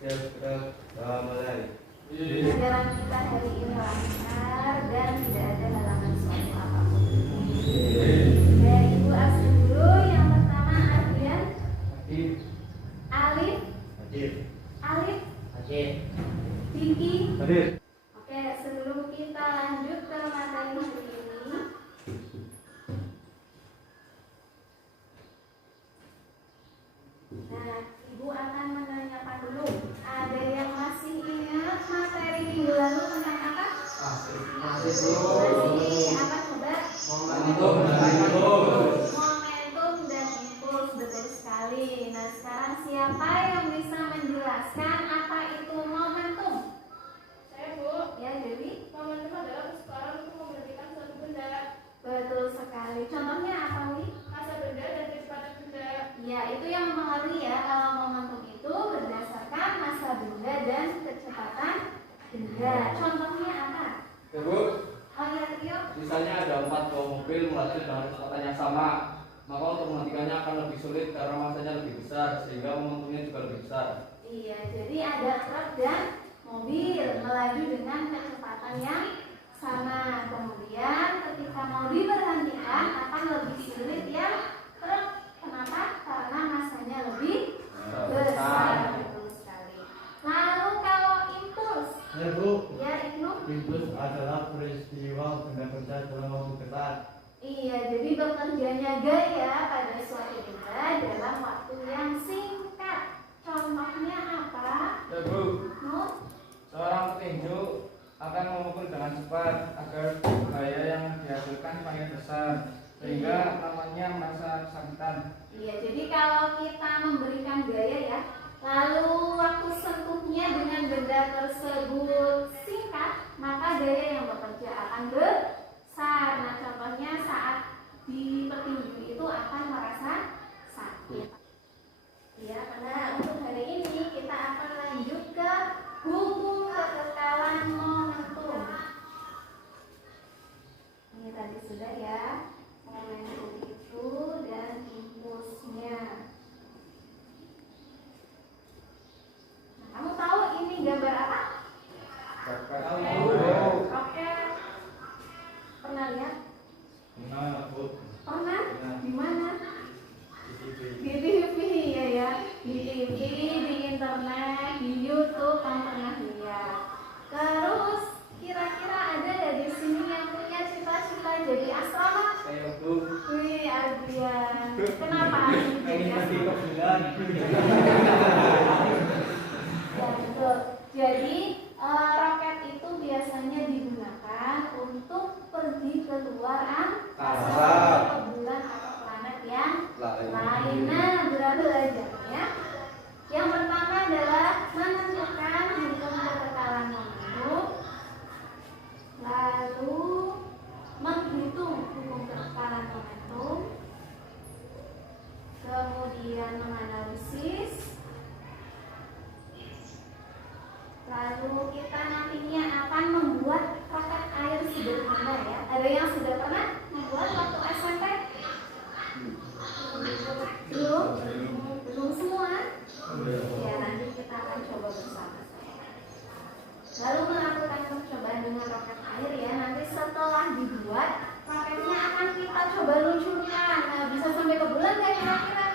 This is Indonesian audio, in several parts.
Siap, mulai. Jalan kita hari ini lancar dan tidak ada halangan suatu apapun. Ya, Ibu absen dulu. Yang pertama Ardian. Alif. Alif. Diki. Oke, sebelum kita lanjut ke materi hari ini, nah, Ibu akan menanyakan dulu. Ada yang masih ingat materi minggu lalu tentang apa? Masih apa coba? Momentum dan impuls, betul sekali. Nah, sekarang siapa yang bisa menjelaskan apa itu momentum? Saya, Bu. Ya, Dewi. Momentum adalah kesetaraan untuk memberhentikan suatu benda. Betul sekali. Contohnya apa, Wi? Masa benda dan kecepatan benda. Ya, itu yang mempengaruhi ya. Kalau momentum itu berdasarkan massa benda dan kecepatan benda. Contohnya apa? Ya, Bu. Oh ya, Trio. Misalnya ada 4 buah mobil melaju dengan kecepatan yang sama, maka untuk menghentikannya akan lebih sulit karena masanya lebih besar, sehingga momentumnya juga lebih besar. Iya, jadi ada truk dan mobil melaju dengan kecepatan yang sama. Kemudian ketika mau diberhentikan akan lebih sulit yang truk. Kenapa? Karena masanya lebih besar. Betul sekali. Lalu kalau impuls, Ya, Bu. ya Ibnu. Impuls adalah peristiwa benda kerja dalam waktu dekat. Iya, jadi bekerjanya gaya pada suatu benda dalam waktu yang singkat. Contohnya apa? Ya, Bu. Nur? Seorang petinju akan memukul dengan cepat agar gaya yang dihasilkan semakin besar, sehingga lawannya merasa kesakitan. Iya, jadi kalau kita memberikan gaya ya, lalu waktu sentuhnya dengan benda tersebut singkat, maka gaya yang bekerja akan besar. Nah, contohnya saat di petinju itu akan merasa sakit. Ya, karena untuk hari ini kita akan lanjut ke hukum kekekalan momentum. Ini tadi sudah ya, momentum itu dan impulsnya. Nah, kamu tahu ini gambar apa? Oke. Pernah lihat? Pernah? Di mana? Di TV ya, di TV, di internet, di YouTube kamu pernah lihat. Terus kira-kira ada dari sini yang punya cita-cita jadi astronot? Saya, Bu. Wih, Adrian. Kenapa? Ya, betul. Jadi roket itu biasanya digunakan untuk pergi ke luar angkasa, ke bulan atau planet yang lain. Nah, belajar ya. Yang pertama adalah menentukan hukum kekekalan momentum, lalu menghitung hukum kekekalan momentum, kemudian menganalisis, lalu kita nantinya akan membuat roket air sederhana ya. Ada yang sudah pernah membuat waktu SMP? Belum semua. Ya, nanti kita akan coba bersama-sama. Lalu melakukan percobaan dengan roket air ya. Nanti setelah dibuat, roketnya akan kita coba luncurkan. Nah, bisa sampai ke bulan nggak kira-kira?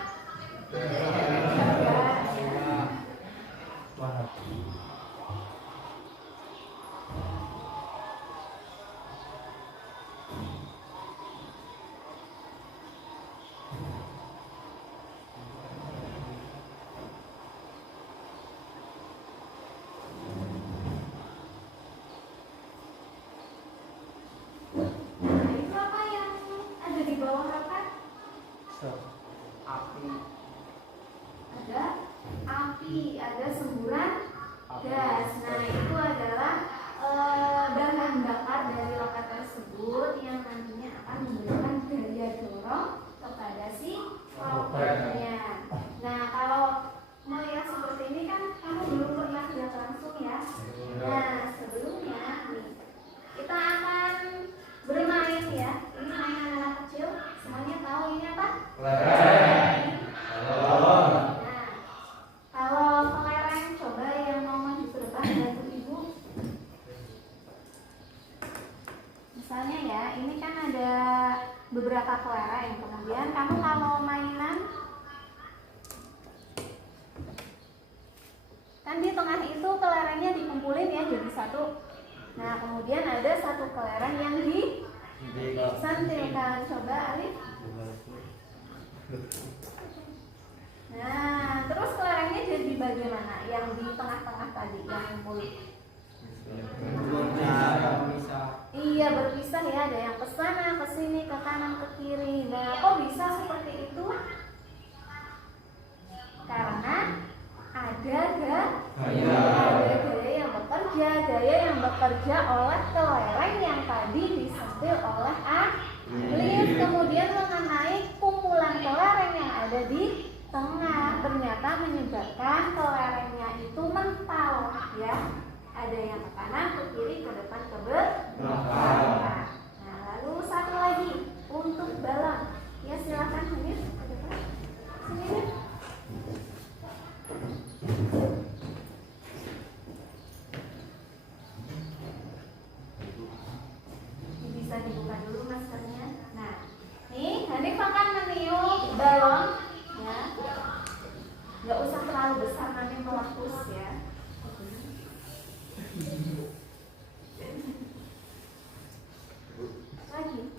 beberapa kelereng. Kemudian kamu kalau mainan kan di tengah itu kelerengnya dikumpulin ya jadi satu. Nah kemudian ada satu kelereng yang disentilkan. Coba Alif. Nah terus kelerengnya jadi bagaimana? Yang di tengah-tengah tadi yang kumpul. Iya berpisah ya, ada yang ke sana, ke sini, ke kanan, ke kiri. Nah, kok bisa seperti itu? Karena ada gaya yang bekerja, oleh kelereng yang tadi disentil oleh Alif. Kemudian mengenai kumpulan kelereng yang ada di tengah, ternyata menyebabkan kelerengnya itu mental, ya. Ada yang ke kanan, ke kiri, ke depan, ke belakang. Nah, lalu satu lagi untuk balon. Ya silakan Hanif ke depan. Sini deh. Bisa dibuka dulu maskernya. Nah, nih Hanif akan meniup balon, ya. Nggak usah terlalu besar nanti meletus ya. Lagi.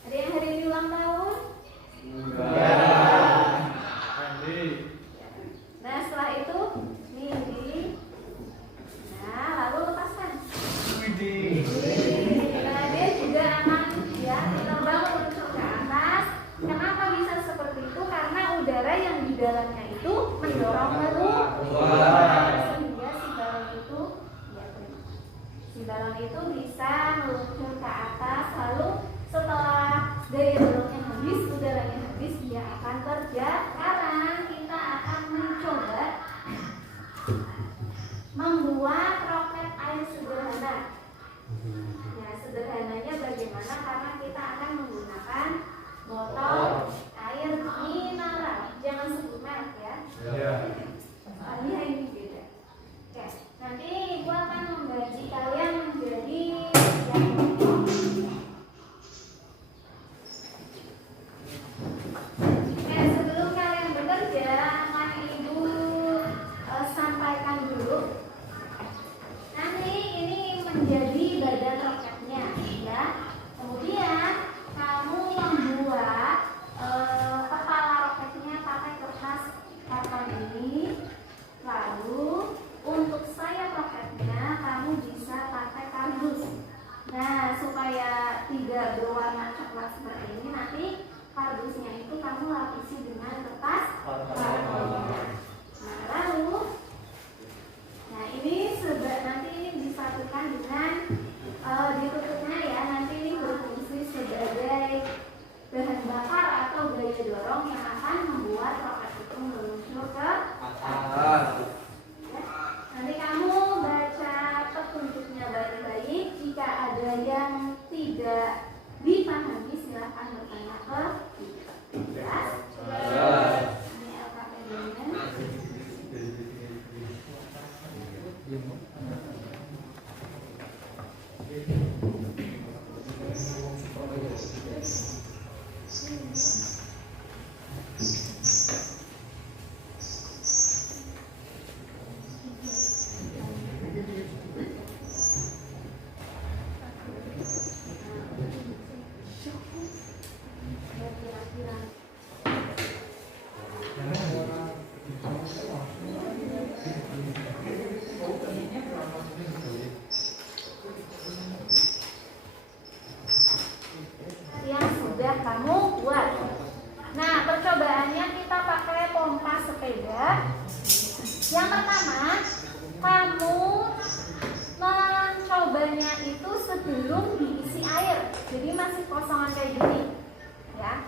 Ada yang hari ini ulang tahun? Nah setelah itu nih. Nah lalu lepaskan. Nah dia juga akan ya terbang menuju ke atas. Kenapa bisa seperti itu? Karena udara yang di dalamnya itu mendorong keluar. Sehingga si balon itu bisa meluncur ke atas. Lalu setelah daya dorongnya habis, udaranya habis, dia akan terjatuh. Sekarang kita akan mencoba membuat roket air sederhana. Nah, sederhananya bagaimana? Karena kita akan menggunakan botol air mineral. Jangan sebut merek ya. Soalnya ini beda. Oke, nanti ibu akan membagi kalian menjadi yang sebelum kalian bekerja, akan ibu sampaikan dulu. Nanti ini menjadi badan roketnya, ya. Kemudian kamu membuat kepala roketnya pakai kertas karton ini. Lalu untuk sayap roketnya kamu bisa pakai kardus. Nah, supaya tidak berwarna coklat seperti ini, nanti kardusnya itu kamu lapisi dengan kertas karton. Nah, lalu ini nanti ini disatukan dengan ditutupnya ya. Nanti ini berfungsi sebagai bahan bakar atau gaya dorong yang akan membuat roket itu meluncur ke atas. Ya. Nanti kamu baca petunjuknya baik-baik. Jika ada yang tidak dipahami silahkan bertanya ke kelas. Ini LKPD-nya. Yang sudah kamu buat. Nah, percobaannya kita pakai pompa sepeda. Yang pertama, kamu mencobanya itu sebelum diisi air. Jadi masih kosongan kayak gini, ya.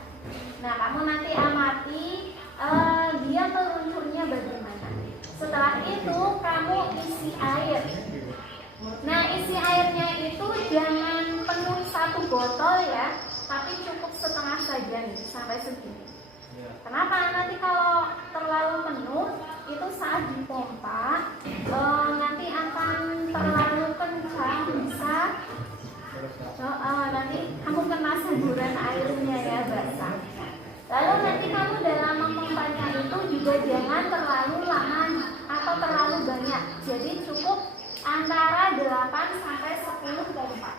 Nah, kamu nanti amati dia meluncurnya bagaimana. Setelah itu kamu isi air. Nah, isi airnya itu jangan penuh satu botol ya, tapi cukup setengah saja nih, sampai segini. Kenapa? Nanti kalau terlalu penuh itu saat dipompa nanti akan terlalu Nanti kamu kena semburan airnya ya, basah. Lalu nanti kamu dalam memompanya itu juga jangan terlalu lama atau terlalu banyak. Jadi cukup antara 8 sampai 10 kali lipat.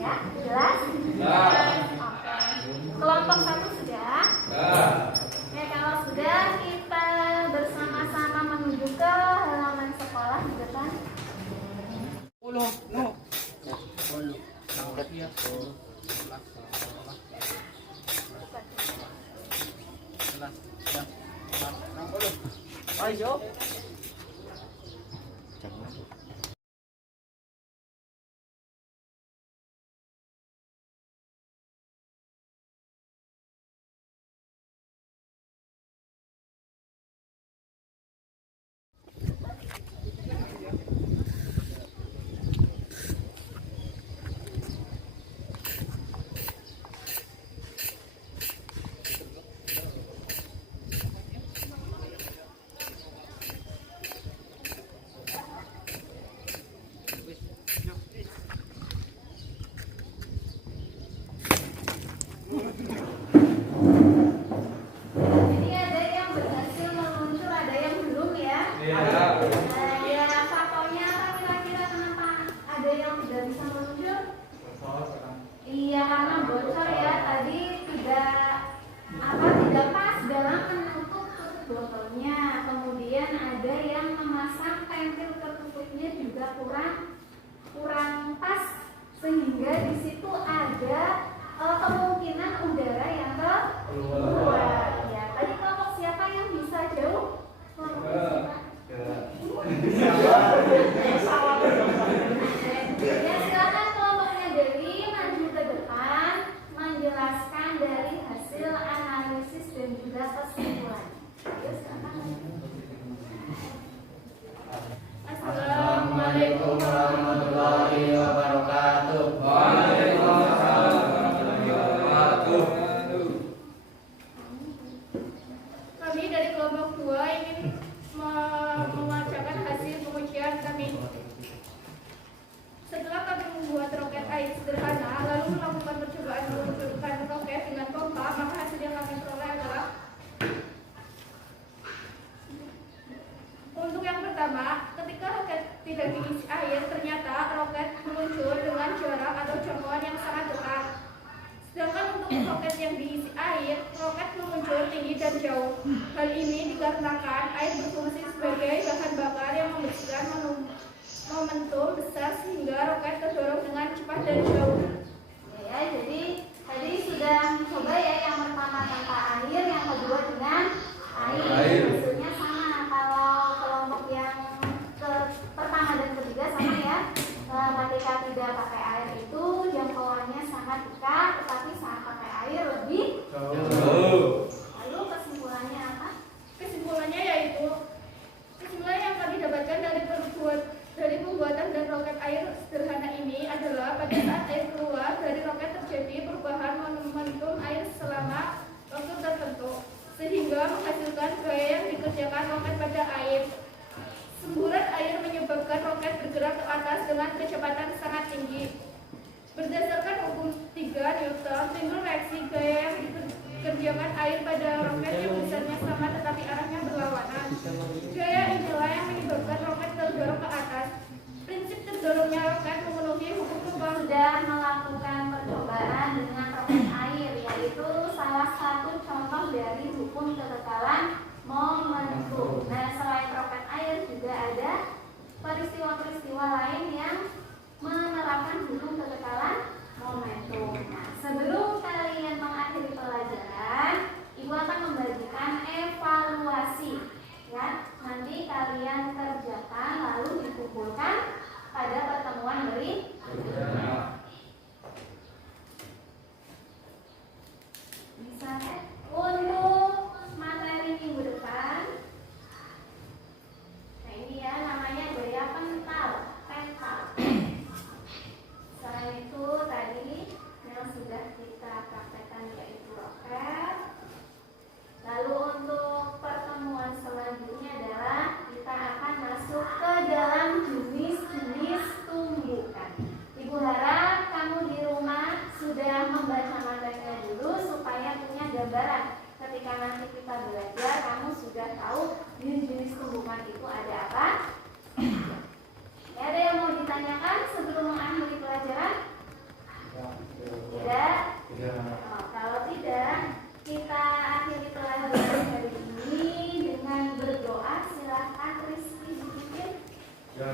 Ya, jelas? Ya. Oke. Kelompok 1 sudah? Ya. Oke, kalau sudah kita bersama-sama menuju ke halaman sekolah di depan. Ayo. Jadi ada yang berhasil meluncur, ada yang belum ya? Iya. Ya, faktornya apa kira-kira kenapa ada yang tidak bisa meluncur? Iya, karena bocor ya. Tadi tidak pas dalam menutup botolnya. Kemudian ada yang memasang pentil ketutupnya juga kurang pas, sehingga di situ ada kemungkinan udara yang keluar. Ya, tadi kelompok siapa yang bisa jauh? Kelompok siapa? Ya, silakan kelompoknya Dewi maju ke depan menjelaskan dari hasil analisis dan juga kesimpulan. Ayo silakan. Assalamualaikum warahmatullahi wabarakatuh. Waalaikumsalam warahmatullahi wabarakatuh. Kami dari kelompok 2 ingin membacakan hasil pengujian kami. Setelah kami membuat roket air sederhana, lalu melakukan percobaan meluncurkan roket dengan pompa, maka hasil yang kami peroleh adalah untuk yang pertama, ketika roket tidak diisi air, ternyata roket meluncur dengan jarak atau jangkauan yang sangat dekat. Sedangkan untuk roket yang diisi air, roket meluncur tinggi dan jauh. Hal ini dikarenakan air berfungsi sebagai bahan bakar yang membersihkan momentum besar sehingga roket terdorong dengan cepat dan jauh. Ya, jadi tadi sudah mencoba ya, yang pertama tanpa air, yang kedua dengan air. Hasilnya sama. Kalau kelompok yang pertama dan ketiga sama ya. Ketika tidak pakai air itu jangkauannya sangat dekat, tetapi saat pakai air lebih jauh. Lalu kesimpulannya apa? Kesimpulannya yang kami dapatkan dari pembuatan dan roket air sederhana ini adalah pada saat air keluar dari roket terjadi perubahan momentum air selama waktu tertentu, sehingga menghasilkan gaya yang dikerjakan roket pada air. Semburan air menyebabkan roket bergerak ke atas dengan kecepatan sangat tinggi. Berdasarkan hukum 3 Newton, timbul reaksi gaya yang dikerjakan air pada roket yang besarnya sama tetapi arahnya berlawanan. Gaya inilah yang menyebabkan roket terdorong ke atas. Prinsip terdorongnya roket memenuhi hukum kebal. Sudah melakukan percobaan dengan roket air, yaitu salah satu contoh dari hukum kekekalan momentum. Nah, selain roket air juga ada peristiwa-peristiwa lain yang menerapkan hukum kekekalan momentum. Nah, sebelum kalian mengakhiri pelajaran, Ibu akan membagikan evaluasi. Ya, nanti kalian kerjakan lalu dikumpulkan pada pertemuan berikutnya. pelajaran. Ketika nanti kita belajar, kamu sudah tahu jenis-jenis tumbuhan itu ada apa? Ya, ada yang mau ditanyakan sebelum mengakhiri pelajaran? Tidak? Oh, kalau tidak, kita akhiri pelajaran hari ini dengan berdoa. Silahkan Rizky dipimpin. Ya,